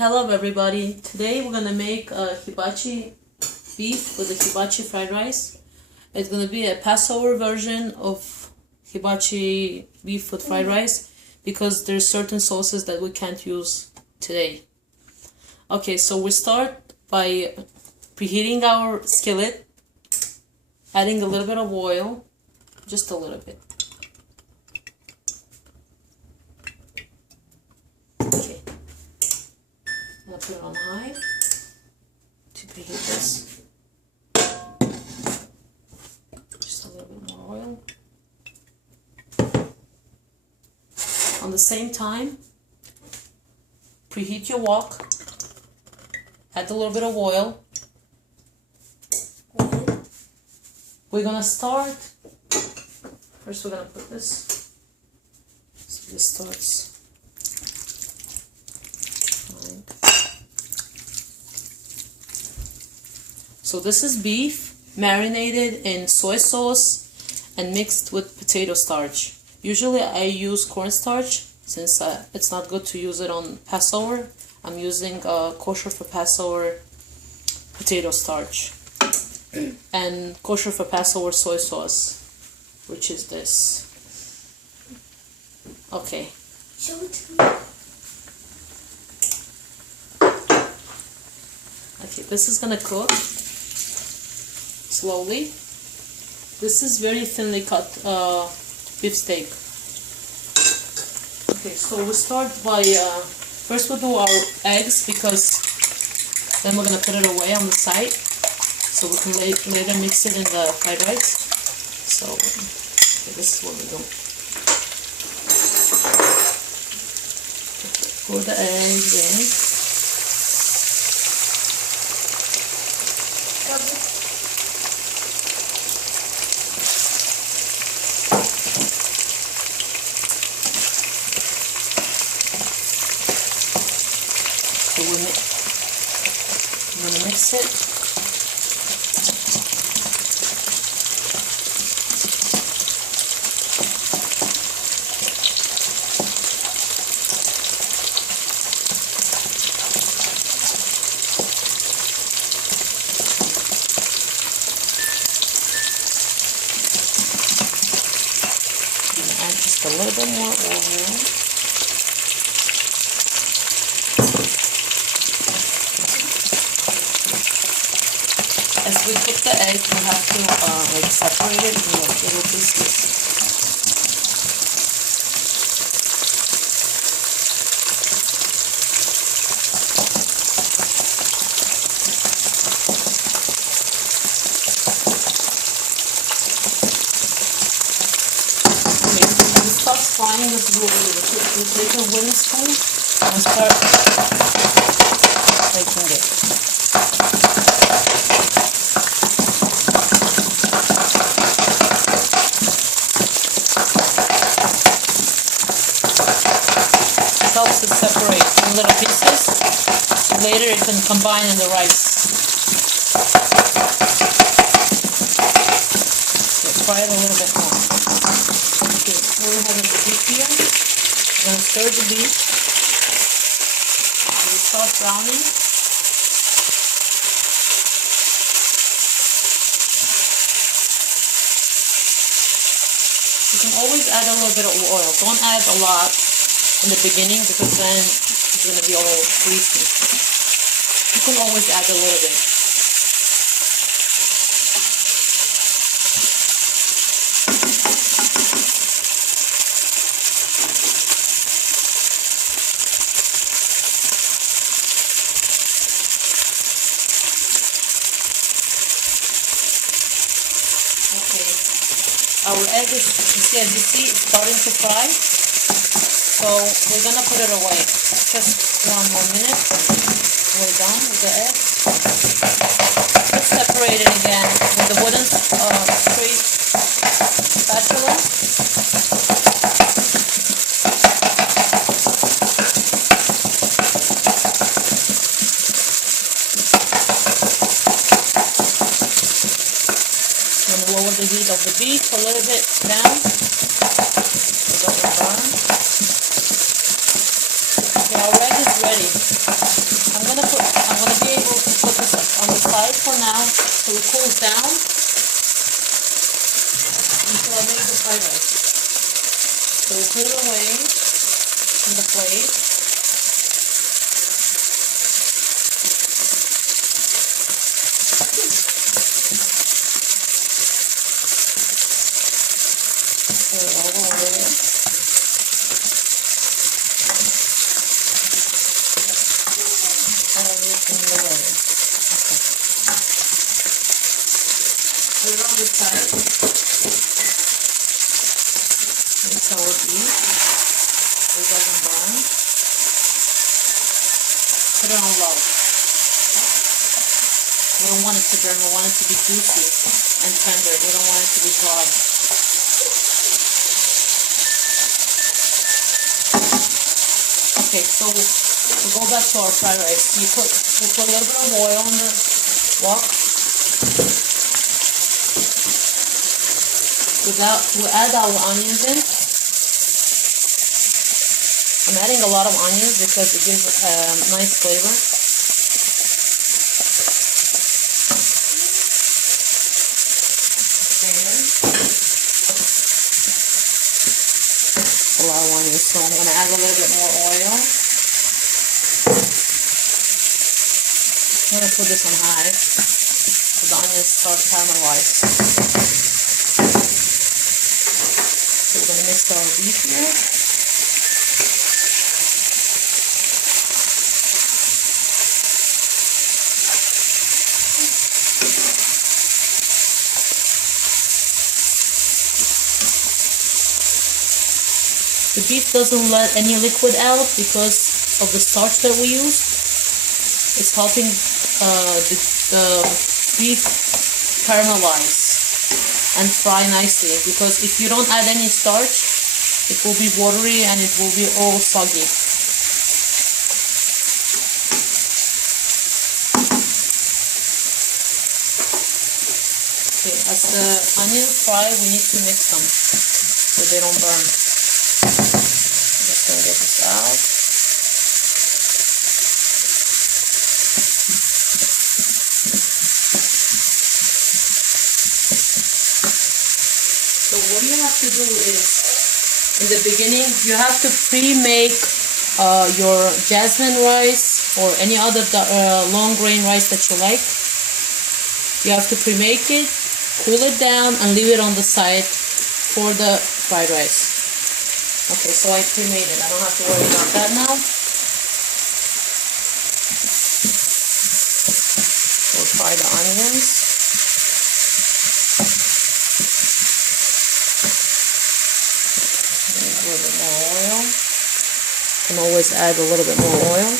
Hello everybody, today we're gonna make a hibachi beef with a hibachi fried rice. It's gonna be a Passover version of hibachi beef with fried rice because there's certain sauces that we can't use today. Okay, so we start by preheating our skillet, adding a little bit of oil, just a little bit. Okay, I'm gonna put it on high to preheat this. Just a little bit more oil. On the same time, preheat your wok. Add a little bit of oil. We're gonna start. First, we're gonna put this. So this starts. So this is beef marinated in soy sauce and mixed with potato starch. Usually I use cornstarch since it's not good to use it on Passover. I'm using kosher for Passover potato starch and kosher for Passover soy sauce, which is this. Okay. Show it to me. Okay, this is gonna cook slowly. This is very thinly cut beef steak. Okay, so we start by first we'll do our eggs because then we're gonna put it away on the side so we can later mix it in the fried rice. So okay, this is what we do. Pour the eggs in. So we're gonna mix it. Add just a little bit more oil. As we cook the egg, we have to like separate it in like little pieces. Okay, when it starts frying, we'll take a wooden spoon and start making it. Helps it separate in little pieces. Later it can combine in the rice. Okay, fry it a little bit more. Okay, we're having the beef here. We're going to stir the beef. It will start browning. You can always add a little bit of oil. Don't add a lot in the beginning because then it's going to be all greasy. You can always add a little bit. Okay. Our egg is, as you see, it's starting to fry. So we're gonna put it away. Just 1 more minute. We're done with the egg. Let's separate it again with the wooden straight spatula. Then lower the heat of the beef a little bit down. So that will burn. Yeah, our egg is ready. aside for now till it cools down until I make the fried rice. So we put it away in the plate. Put it all away. Everything away. Put it on the side. It's our beef. It doesn't burn. Put it on low. We don't want it to burn. We want it to be juicy and tender. We don't want it to be dry. Okay, so we'll go back to our fried rice. We put a little bit of oil on the wok. We'll add our onions in. I'm adding a lot of onions because it gives a nice flavor. A lot of onions, so I'm going to add a little bit more oil. I'm going to put this on high so the onions start caramelized. So we're going to mix our beef here. The beef doesn't let any liquid out because of the starch that we use. It's helping the beef caramelize and fry nicely, because if you don't add any starch, it will be watery and it will be all soggy. Okay, as the onions fry, we need to mix them so they don't burn. Just gonna get this out. So what you have to do is, in the beginning, you have to pre-make your jasmine rice or any other long grain rice that you like. You have to pre-make it, cool it down, and leave it on the side for the fried rice. Okay, so I pre-made it. I don't have to worry about that now. We'll fry the onions. A little bit more oil. You can always add a little bit more oil.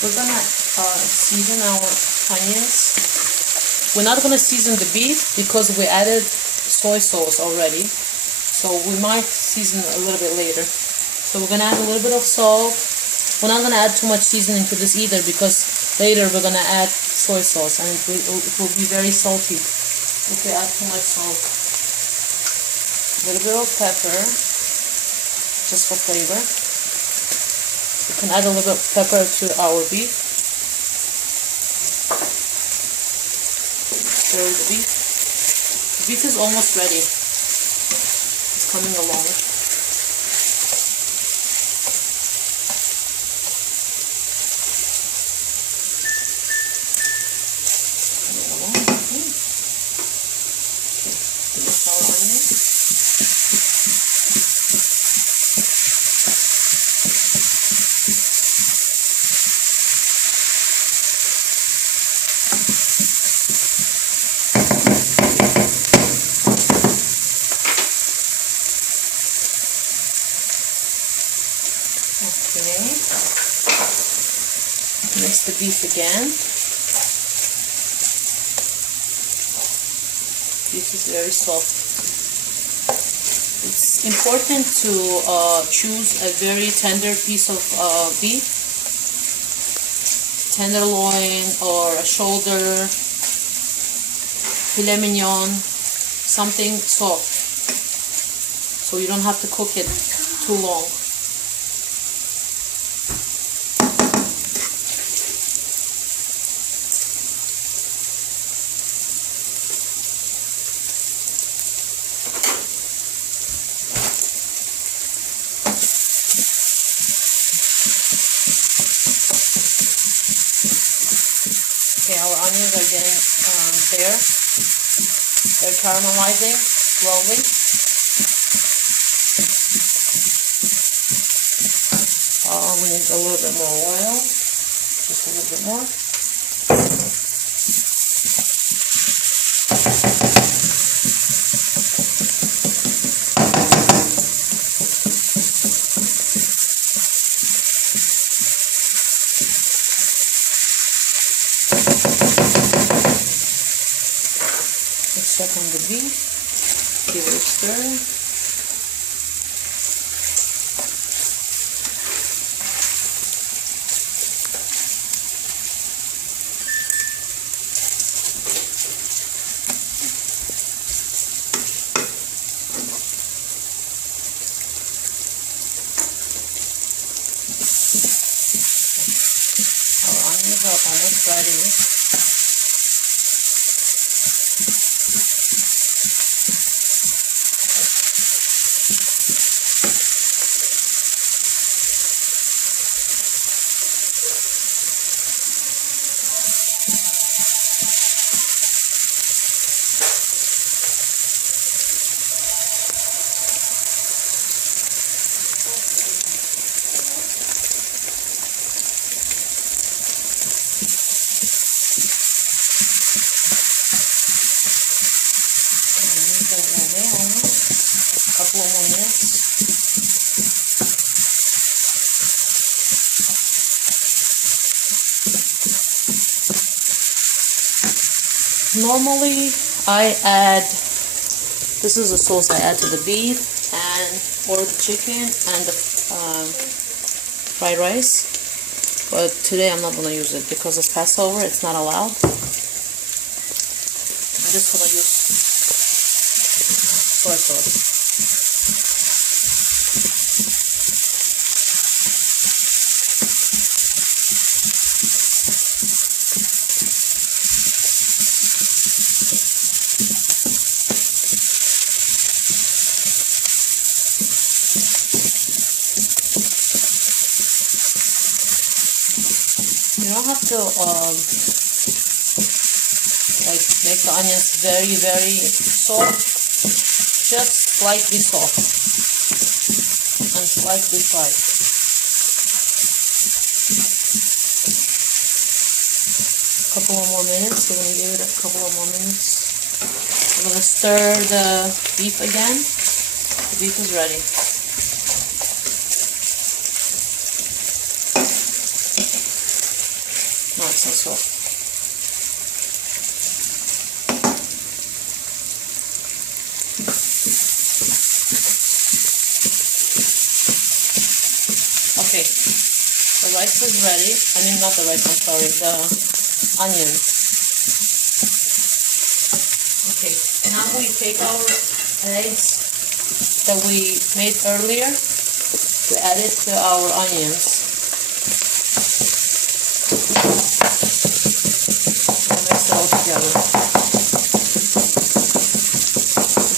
We're gonna season our onions. We're not gonna season the beef because we added soy sauce already, so we might season a little bit later. So we're gonna add a little bit of salt. We're not gonna add too much seasoning to this either, because later we're gonna add soy sauce and it will be very salty if we add too much salt. A little bit of pepper, just for flavor. You can add a little bit of pepper to our beef. Stir the beef. The beef is almost ready. It's coming along. Okay, mix the beef again. Beef is very soft. It's important to choose a very tender piece of beef, tenderloin or a shoulder. filet mignon, something soft, so you don't have to cook it too long. Okay, our onions are getting there. They're caramelizing slowly. We need a little bit more oil, just a little bit more. Let's check on the beef, give it a stir. Our onions are almost ready. Couple of more minutes. Normally I add, this is the sauce I add to the beef and or the chicken and the fried rice, but today I'm not going to use it because it's Passover, it's not allowed. I'm just going to use soy sauce. You don't have to like make the onions very soft, just slightly soft and slightly fried. Couple of more minutes. We're gonna give it a couple of more minutes. We're gonna stir the beef again. The beef is ready. Nice and soft. Okay, the rice is ready. I mean, not the rice, I'm sorry, the onion. Okay, now we take our eggs that we made earlier. We add it to our onions. Mix it all together.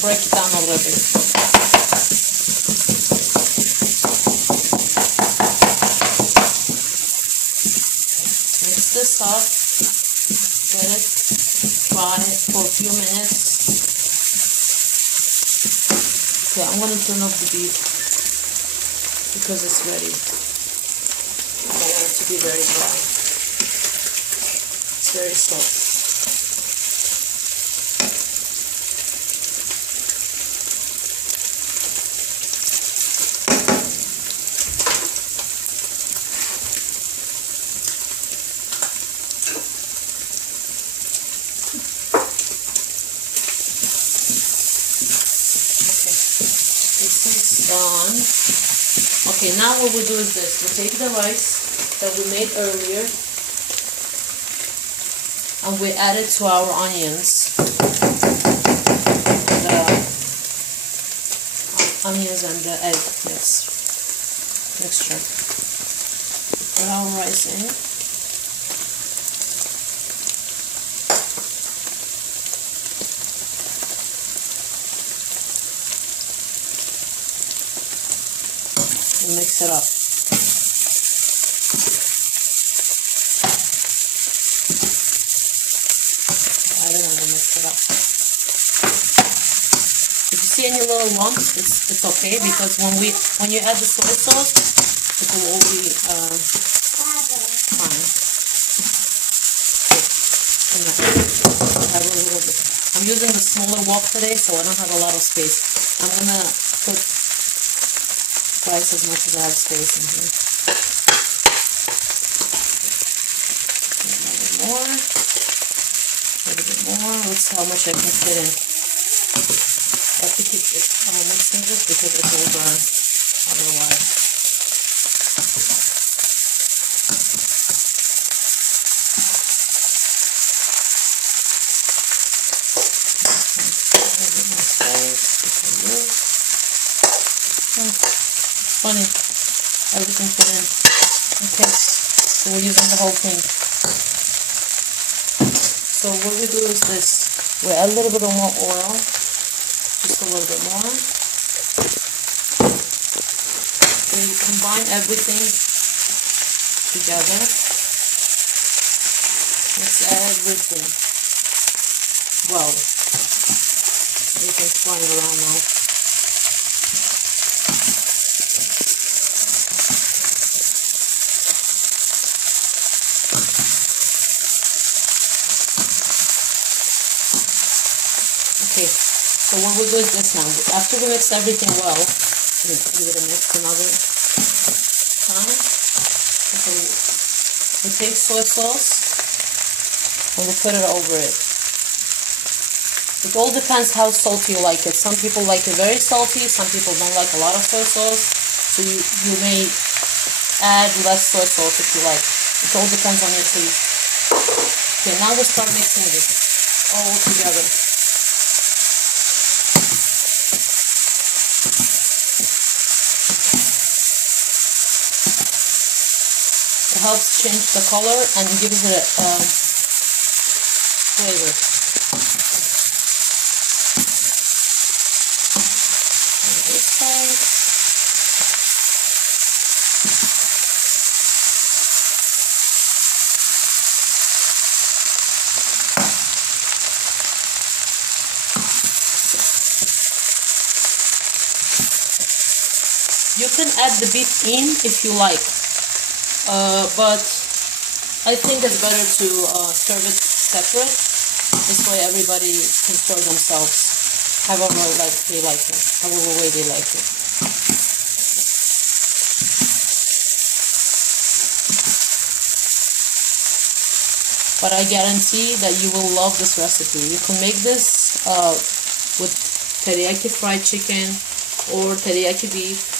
Break it down a little bit. Mix this up. Let it fry for a few minutes. Okay, I'm going to turn off the beef because it's ready. I don't want it to be very dry. It's very soft. This is done. Okay, now what we do is this. We take the rice that we made earlier and we add it to our onions. onions and the egg mixture. Put our rice in. And mix it up. Mix it up. If you see any little lumps, it's okay, because when you add the soy sauce, it will all be fine. I'm using the smaller wok today, so I don't have a lot of space. I'm gonna put twice as much as I have space in here. A little bit more. Let's see how much I can fit in. I have to keep mixing this because it will burn otherwise. Funny. Everything fit in. Okay. So we're using the whole thing. So what we do is this. We add a little bit of more oil. Just a little bit more. We combine everything together. Mix everything. Well, everything's flying around now. Okay, so what we'll do is this now. After we mix everything well, give it a mix another time. Okay, we take soy sauce and we put it over it. It all depends how salty you like it. Some people like it very salty, some people don't like a lot of soy sauce. So you may add less soy sauce if you like. It all depends on your taste. Okay, now we start mixing this all together. It helps change the color and gives it a flavor. On this side. You can add the beef in if you like. But I think it's better to serve it separate. This way everybody can serve themselves however they like it, however way they like it. But I guarantee that you will love this recipe. You can make this with teriyaki fried chicken or teriyaki beef.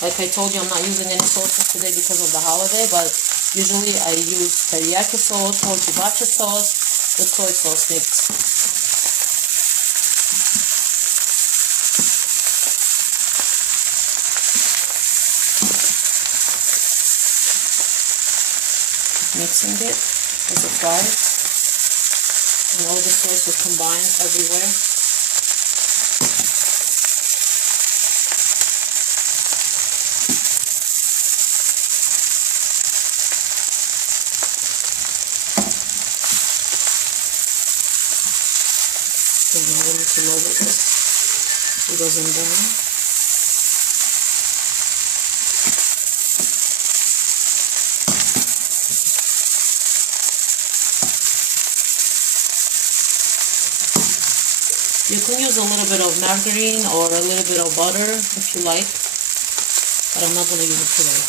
Like I told you, I'm not using any sauces today because of the holiday, but usually I use teriyaki sauce or hibachi sauce with soy sauce mix. Mixing it as it fries, and all the sauce will combine everywhere. So now we need to lower this so it doesn't burn. You can use a little bit of margarine or a little bit of butter if you like, but I'm not going to use it today.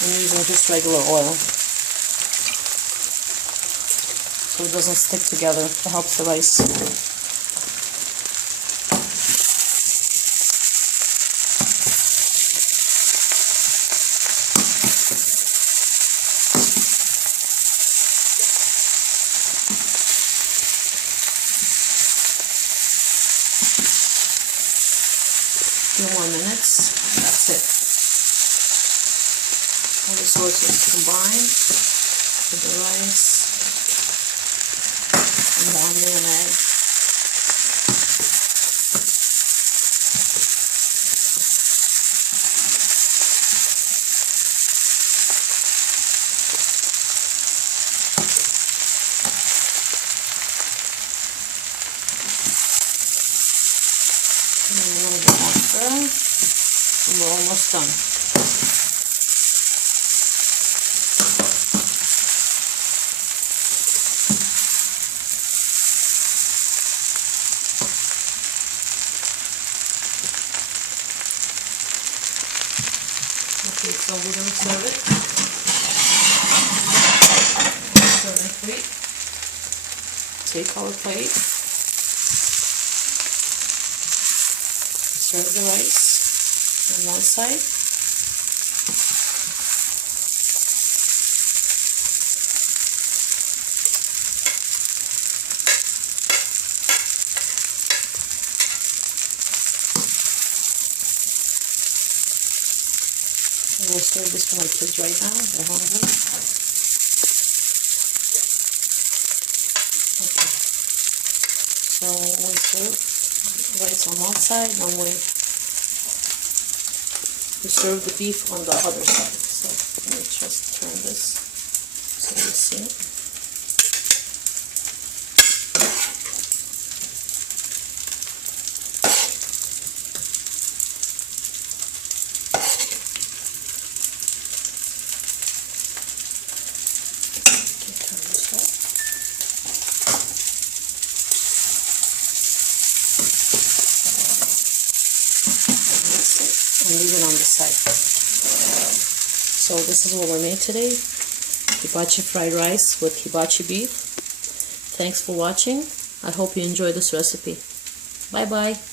I'm using just regular oil. So it doesn't stick together. It helps the rice. minutes. That's it. All the sauces combined with the rice and the onion and egg. And a little bit more stir, and we're almost done. Okay, so we're going to serve it. Serving plate. Take our plate. Serve the rice on one side. We'll serve this for my kids right now. They're hungry. Okay. So we serve rice on one side, and we serve the beef on the other side. So let me just turn this so you see it. And leave it on the side. So this is what we made today. Hibachi fried rice with hibachi beef. Thanks for watching. I hope you enjoy this recipe. Bye bye.